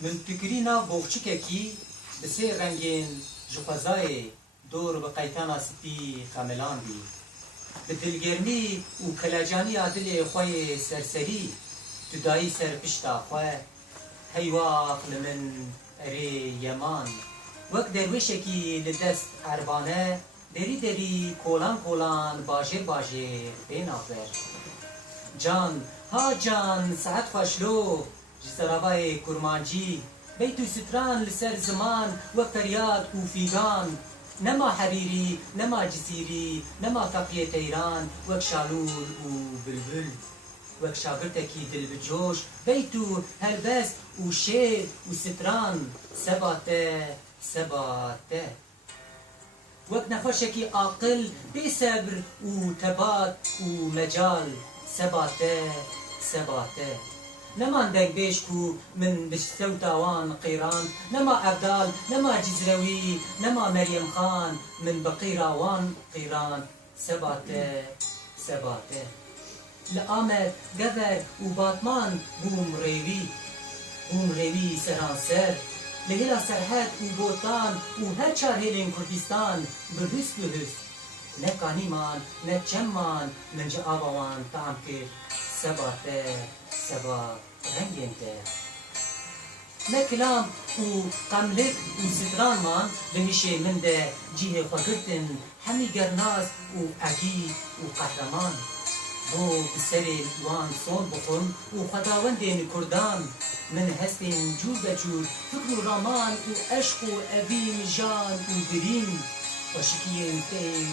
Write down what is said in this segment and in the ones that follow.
من تکرینا بوخچکه کی بسه رنگین جفزای دور به قیتانا سپی خملان بی به دلگرمی و کلاجانی عدل خواه سرسری تو دایی سر پشتا خواه هیواق لمن اری یمان وقت درویشکی لدست عربانه دری کولان باجر بین آفر جان ها جان ساعت خوشلو جسرابای کرمانجی بیتو ستران لسر زمان و فریاد و فیگان نما حریری نما جزیری نما فقیه تیران وک شالول و بلبل وک شاگرتکی دل بجوش بیتو هلبس و شیر و ستران سباته وک نفشکی عاقل بی صبر و تبات و مجال سباته نمان دنگ بیش کو من بشتوتاوان قیران نما عبدال نما جزروی نما مریم خان من بقیراوان قیران سباته لآمد گفر و باتمان بوم ریوی سرانسر لهلا سرحد و بوتان و هر چار هیلین کردستان بهست نه کانیمان نه چمان من جا آباوان تام کرد سبا رنگین ته نه کلام و قملک و ستران من بمیشه من ده جیه خوگرتن همی گرناز و عگی و قهرمان بو بسری وان صون بخون و خداوندین کردان من هستین جور بجور فکر و رامان و عشق و اوین جان و برین وشکین تی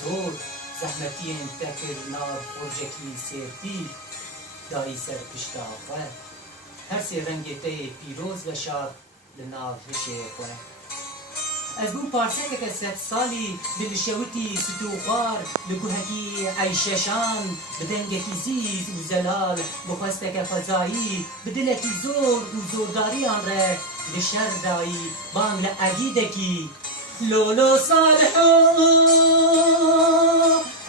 زور زحمتین تکر نار پروژکی سیرتی دایی سر پشتا خواه هر سی رنگ تی پیروز و شاد لناو هشه خواه از بون پارسه که 100 سالی دلشوتی ستوخار لگوهکی عیششان بدنگکی زیز و زلال بخواسته فضایی بدلتی زور و زورداری آن ره لشر دایی بانگ لعگیدکی لولو صالحو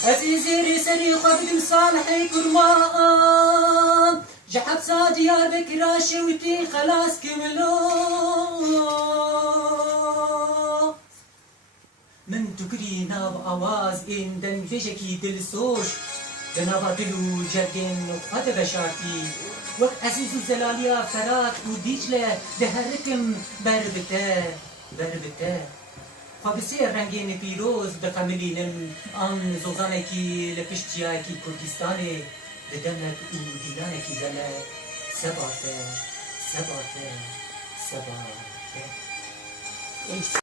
عزیزی سری خبدم صالحی کرمان جحب صادیار بکرا شوتی خلاص کملو من تکری ناب آواز این دنگوشکی دل سوش بنابا دلو جرگن و خد بشارتی وقت عزیز و زلالیا فرات و دیجله دهرکم بربته خوابسی رنگین پیروز بقملینم آن زوزانکی لپشتیاکی کردستانی بدمک و دیدانکی زنه سباته